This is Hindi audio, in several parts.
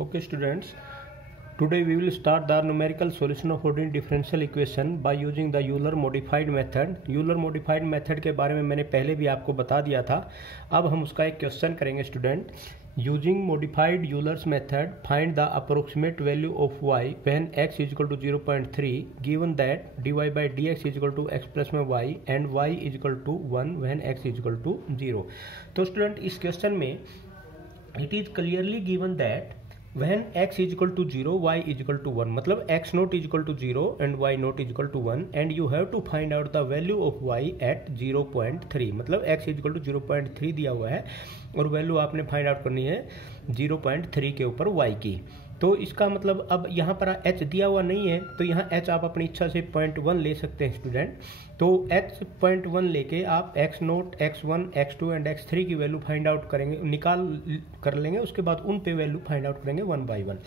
Okay students, today we will start the numerical solution of ordinary differential equation by using the Euler modified method. Euler modified method के बारे में मैंने पहले भी आपको बता दिया था. अब हम उसका एक क्वेश्चन करेंगे student. Using modified Euler's method, find the approximate value of y when x is equal to 0.3 given that dy by dx is equal to x plus में y and y is equal to 1 when x is equal to 0. तो स्टूडेंट इस क्वेश्चन में it is clearly given that when x is equal to 0 y is equal to 1 मतलब x naught is equal to 0 and y naught is equal to 1 and you have to find out the value of y at 0.3 मतलब x is equal to 0.3 दिया हुआ है और वैल्यू आपने फाइंड आउट करनी है 0.3 के ऊपर y की. तो इसका मतलब अब यहाँ पर h दिया हुआ नहीं है तो यहाँ h आप अपनी इच्छा से 0.1 ले सकते हैं स्टूडेंट. तो h 0.1 लेके आप x note x1 x2 and x3 की वैल्यू फाइंड आउट करेंगे, निकाल कर लेंगे. उसके बाद उन पे वैल्यू फाइंड आउट करेंगे वन बाय वन.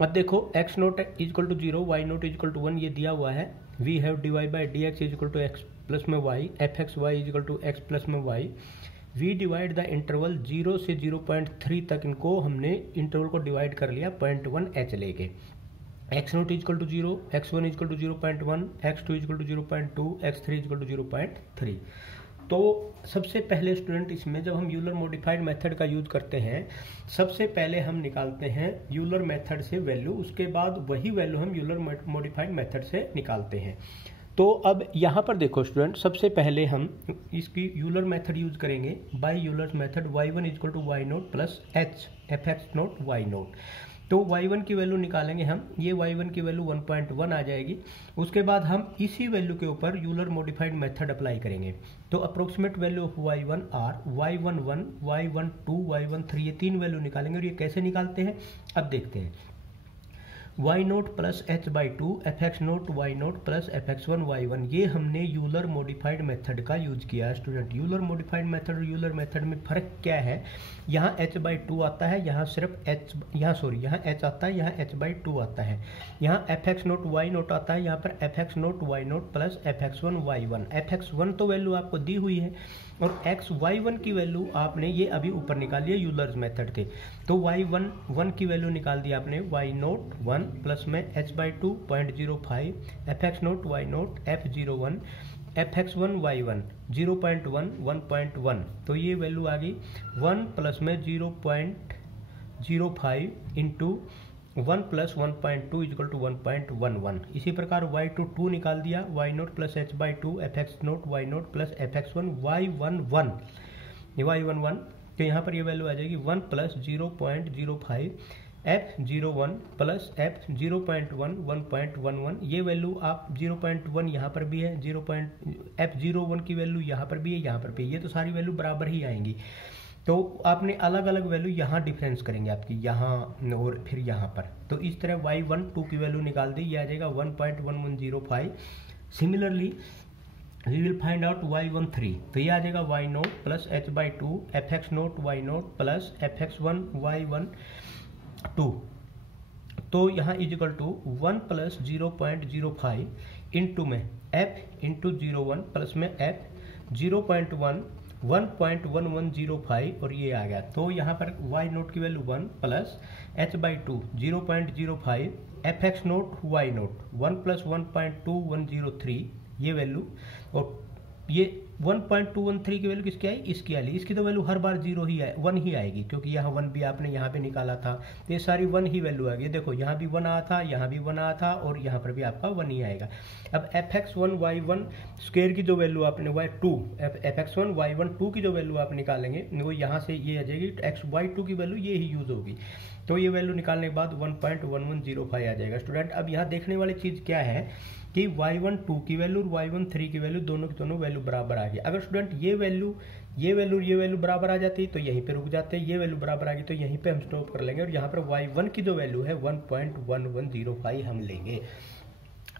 अब देखो x naught is equal to 0 y naught is equal to 1 ये दिया हुआ है. We have D Y by D X is equal to X plus में y F X Y is equal to X plus में y. We divide the interval 0 से 0.3 तक इनको हमने इंटरवल को डिवाइड कर लिया 0.1 h लेके. x naught is equal to 0, x1 is equal to 0.1, x2 is equal to 0.2, x3 is equal to 0.3. तो सबसे पहले स्टूडेंट इसमें जब हम यूलर मॉडिफाइड मेथड का यूज करते हैं सबसे पहले हम निकालते हैं यूलर मेथड से वैल्यू, उसके बाद वही वैल्यू हम यूलर मॉडिफाइड मेथड से निकालते हैं. तो अब यहाँ पर देखो स्टूडेंट, सबसे पहले हम इसकी यूलर मेथड यूज करेंगे. By Euler method y1 is equal to y naught plus h f x naught y naught. तो y1 की वैल्यू निकालेंगे हम. ये y1 की वैल्यू 1.1 आ जाएगी. उसके बाद हम इसी वैल्यू के ऊपर यूलर मॉडिफाइड मेथड अप्लाई करेंगे. तो approximate value of y1 are y11 y12 y13 ये तीन वैल्यू निकालेंगे. और ये कैसे निकालते हैं अब देखते हैं. y naught plus h by two f x naught y naught plus f x one y one, ये हमने यूलर मॉडिफाइड मेथड का यूज किया है स्टूडेंट. यूलर मॉडिफाइड मेथड और यूलर मेथड में फ़र्क क्या है? यहाँ h बाई टू आता है, यहाँ सिर्फ h, यहाँ h आता है, यहाँ h बाई टू आता है. यहाँ f x naught y naught आता है, यहाँ पर f x naught y naught plus f x one y one. F x one तो वैल्यू आपको दी हुई है और एक्स वाई वन की वैल्यू आपने ये अभी ऊपर निकाली है यूलर्स मेथड थे. तो y1 की वैल्यू निकाल दी आपने y नोट 1 प्लस में h by 2.05 f x naught y naught f01 f x one y one 0.1 1.1. तो ये वैल्यू आ गई 1 प्लस में 0.05 इंटू 1 प्लस 1.2 इजक्वल टू 1.11. इसी प्रकार y2 निकाल दिया. y naught plus h by two f x naught y naught plus f x one y11 तो यहाँ पर ये वैल्यू आ जाएगी 1 प्लस 0.05 f01 प्लस f0.1 1.11. ये वैल्यू आप 0.1 यहाँ पर भी है, f01 की वैल्यू यहाँ पर भी है, यहाँ पर भी. ये तो सारी वैल्यू बराबर ही आएंगी. तो आपने अलग अलग वैल्यू यहाँ डिफरेंस करेंगे आपकी, यहाँ और फिर यहाँ पर. तो इस तरह y12 की वैल्यू निकाल दी, ये आ जाएगा 1.1105. Similarly we will find out y13. तो ये आ जाएगा y naught plus h by two f x naught y naught plus f x one y one 2. तो यहाँ इजिकल टू 1 प्लस 0.05 इंटू में f इंटू 01 प्लस में f 0.1 1.1105 और ये आ गया. तो यहाँ पर y नोट की value 1 plus h by to 0.05 F x naught y naught 1 plus 1.2103 ये वैल्यू. और ये 1.213 की वैल्यू किसकी आई? इसकी आई. इसकी तो वैल्यू हर बार 1 ही आएगी क्योंकि यहाँ 1 भी आपने यहाँ पे निकाला था. तो ये सारी 1 ही वैल्यू आ गई. देखो यहाँ भी 1 आया था, यहाँ भी 1 आया था और यहाँ पर भी आपका 1 ही आएगा. अब f x one y one square की जो वैल्यू आपने f x one y one two की जो वैल्यू आप निकालेंगे वो यहाँ से ये आ जाएगी. एक्स वाई टू की वैल्यू ये ही यूज होगी. तो ये वैल्यू निकालने के बाद 1.1105 आ जाएगा स्टूडेंट. अब यहाँ देखने वाली चीज़ क्या है कि y12 की वैल्यू और y13 की वैल्यू दोनों की दोनों वैल्यू बराबर आ गई. अगर स्टूडेंट ये वैल्यू बराबर आ जाती तो यहीं पे रुक जाते. ये वैल्यू बराबर आ गई तो यहीं पे हम स्टॉप कर लेंगे और यहाँ पर y1 की जो वैल्यू है 1.1105 हम लेंगे.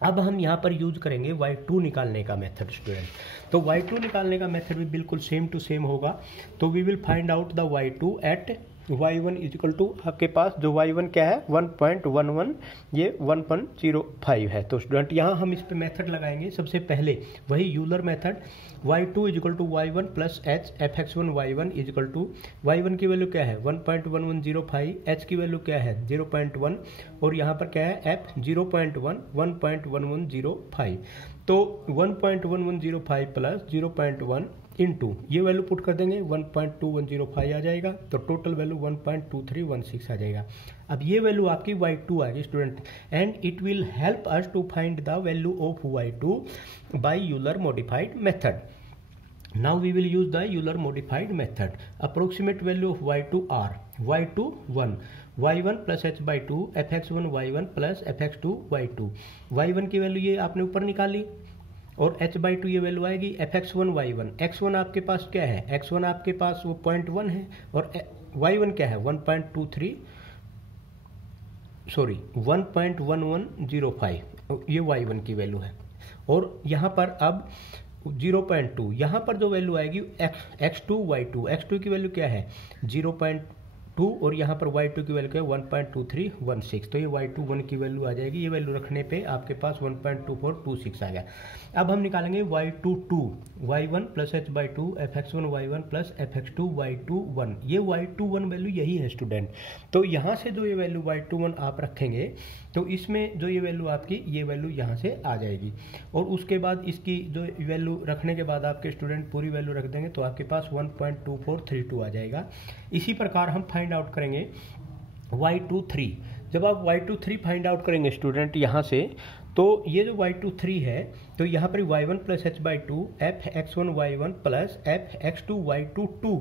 अब हम यहाँ पर यूज करेंगे y2 निकालने का मेथड स्टूडेंट. तो y2 निकालने का मेथड भी बिल्कुल सेम टू सेम होगा. तो we will find out the y2 at y1 is equal to आपके पास जो y1 क्या है 1.11, ये 1.05 है। तो स्टूडेंट यहाँ हम इस पे मेथड लगाएंगे। सबसे पहले वही Euler method, y2 is equal to y1 plus h fx1 y1 is equal to y1 की वैल्यू क्या है 1.1105, h की वैल्यू क्या है 0.1 और यहाँ पर क्या है f 0.1 1.1105। तो 1.1105 प्लस 0.1 इंटू ये वैल्यू पुट कर देंगे 1.2105 आ जाएगा। तो टोटल वैल्यू 1.2316 आ जाएगा। अब ये वैल्यू आपकी y2 आ गई student, and it will help us to find the value of y2 by Euler modified method. Now we will use the Euler modified method. Approximate value of y2 are y2 1, y1 plus h by 2 fx1 y1 plus fx2 y2। y1 की वैल्यू ये आपने ऊपर निकाली और h बाई 2 ये वैल्यू आएगी fx1 y1। x1 आपके पास क्या है, x1 आपके पास वो 0.1 है और y1 क्या है 1.1105, ये y1 की वैल्यू है। और यहाँ पर अब 0.2, यहाँ पर जो वैल्यू आएगी x2 y2, x2 की वैल्यू क्या है 0.2 और यहाँ पर y2 की वैल्यू क्या है 1.2316। तो ये y2 1 की वैल्यू आ जाएगी। ये वैल्यू रखने पे आपके पास 1.2426 आ गया। अब हम निकालेंगे y2 2, y1 plus h by 2 fx1 y1 plus fx2 y2 1। ये y2 1 वैल्यू यही है स्टूडेंट। तो यहाँ से जो ये वैल्यू y2 1 आप रखेंगे तो इसमें जो ये वैल्यू आपकी ये वैल्यू यहाँ से आ जाएगी। और उसके बाद इसकी जो वैल्यू रखने के बाद आपके स्टूडेंट पूरी वैल्यू रख देंगे तो आपके पास 1.2432 आ जाएगा। इसी प्रकार हम फाइंड आउट करेंगे y2 3। जब आप y2 3 फाइंड आउट करेंगे स्टूडेंट यहाँ से, तो ये जो y2 3 है तो यहाँ पर y1 plus h by 2 fx1 y1 plus fx2 y2 2।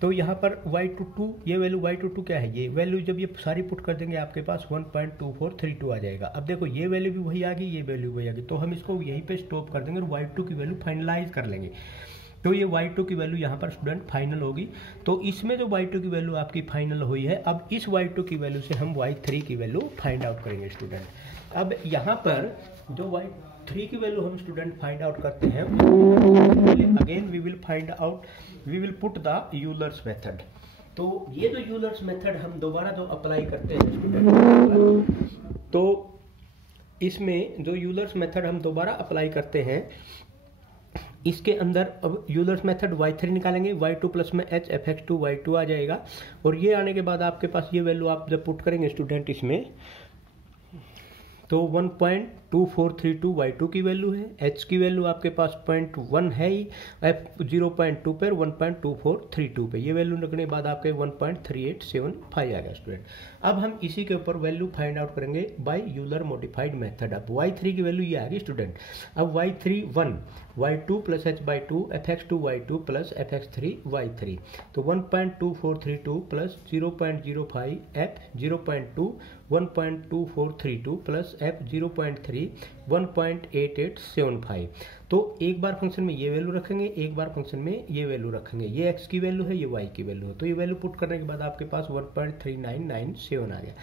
तो यहाँ पर y2 2 ये वैल्यू y2 2 क्या है, ये वैल्यू जब ये सारी पुट कर देंगे आपके पास 1.2432 आ जाएगा। अब देखो ये वैल्यू भी वही आ गई, ये वैल्यू वही आ गई, तो हम इसको यहीं पे स्टॉप कर देंगे और y2 की वैल्यू फाइनलाइज कर लेंगे। तो ये y2 की वैल्यू यहाँ पर स्टूडेंट फाइनल होगी। तो इसमें जो y2 की वैल्यू आपकी फाइनल हुई है, अब इस y2 की वैल्यू से हम y3 की वैल्यू फाइंड आउट करेंगे स्टूडेंट। अब यहाँ पर जो y3 की वैल्यू हम स्टूडेंट फाइंड आउट करते हैं, again we will find out, we will put the Euler's method. तो ये जो यूलर्स मेथड हम दोबारा जो अप्लाई करते हैं स्टूडेंट, तो इसमें जो यूलर्स मेथड हम दोबारा अप्लाई करते हैं, इसके अंदर अब यूलर्स मेथड y3 निकालेंगे, y2 प्लस में h fx2 y2 आ जाएगा। और ये आने के बाद आपके पास ये वैल्यू आप जब पुट करेंगे स्टूडेंट इसमें, तो 1.2432 y2 की वैल्यू है, h की वैल्यू आपके पास 0.1 है ही, f 0.2 पर 1.2432 पे, ये वैल्यू रखने के बाद आपके 1.3875 आ गया स्टूडेंट। अब हम इसी के ऊपर वैल्यू फाइंड आउट करेंगे बाय यूलर मॉडिफाइड मेथड। अब y3 की वैल्यू ये आ गई स्टूडेंट। अब y3 1, y2 plus h by 2 fx2 y2 plus fx3 y3। तो 1.2432 प्लस 0.05 f 0.2 1.2432 प्लस f 0.3 1.8875। तो एक बार फंक्शन में ये वैल्यू रखेंगे, एक बार फंक्शन में ये वैल्यू रखेंगे। ये x की वैल्यू है, ये y की वैल्यू है। तो ये वैल्यू पुट करने के बाद आपके पास 1.3997 आ गया।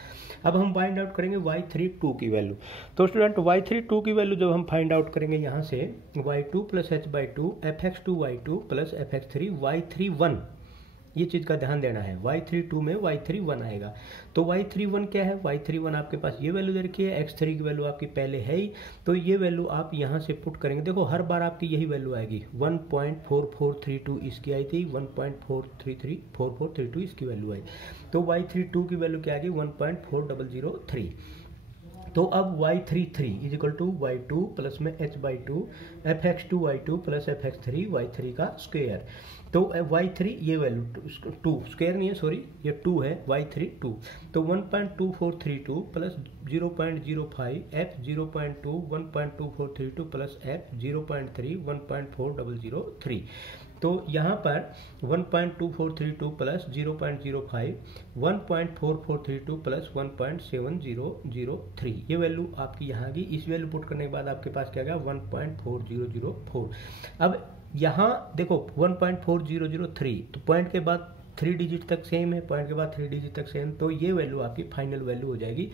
अब हम फाइंड आउट करेंगे y3 2 की वैल्यू। तो स्टूडेंट y3 2 की वैल्यू जब हम फाइंड आउट करेंगे यहाँ से, y2 plus h by 2 fx2 y2 plus fx3 y3 1, ये चीज़ का ध्यान देना है। y3 2 में y3 1 आएगा। तो y3 1 क्या है, y3 1 आपके पास ये वैल्यू दे रखी है, x3 की वैल्यू आपकी पहले है ही, तो ये वैल्यू आप यहाँ से पुट करेंगे। देखो हर बार आपकी यही वैल्यू आएगी, 1.4432 इसकी आई थी, 1.4432 इसकी वैल्यू आई। तो y3 2 की वैल्यू क्या आएगी 1.4003। तो अब y3 3 is equal to y2 plus में h by 2 fx2 y2 plus fx3 y3 का स्क्वायर। तो y3 ये वैल्यू 2 स्क्वायर नहीं है, सॉरी ये 2 है, y3 2। तो 1.2432 प्लस 0.05 f 0.2 1.2432 प्लस f 0.3 1.4003। तो यहाँ पर 1.2432 प्लस 0.05 1.4432 प्लस 1.7003, ये वैल्यू आपकी यहाँ की। इस वैल्यू पुट करने के बाद आपके पास क्या गया 1.4004। अब यहाँ देखो 1.4003, तो पॉइंट के बाद 3 डिजिट तक सेम है, पॉइंट के बाद 3 डिजिट तक सेम, तो ये वैल्यू आपकी फाइनल वैल्यू हो जाएगी।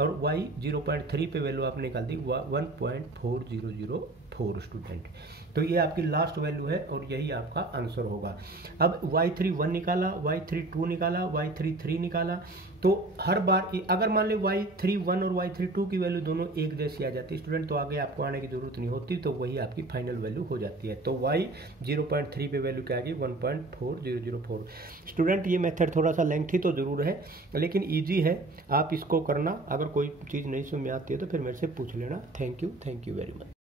और y 0.3 पे वैल्यू आपने निकाल दी 1.4004। 1.4 स्टूडेंट। तो ये आपकी लास्ट वैल्यू है और यही आपका आंसर होगा। अब y3 1 निकाला, y3 2 निकाला, y3 3 निकाला। तो हर बार अगर मान ली y3 1 और y3 2 की वैल्यू दोनों एक जैसी आ जाती है स्टूडेंट, तो आगे आपको आने की जरूरत नहीं होती, तो वही आपकी फाइनल वैल्यू हो जाती है। तो y 0.3 पे वैल्यू क्या आएगी 1.4004। स्टूडेंट ये मेथड थोड़ा सा लेंथी तो जरूर है लेकिन ईजी है, आप इसको करना। अगर कोई चीज़ नहीं समझ में आती है तो फिर मेरे से पूछ लेना। Thank you very much.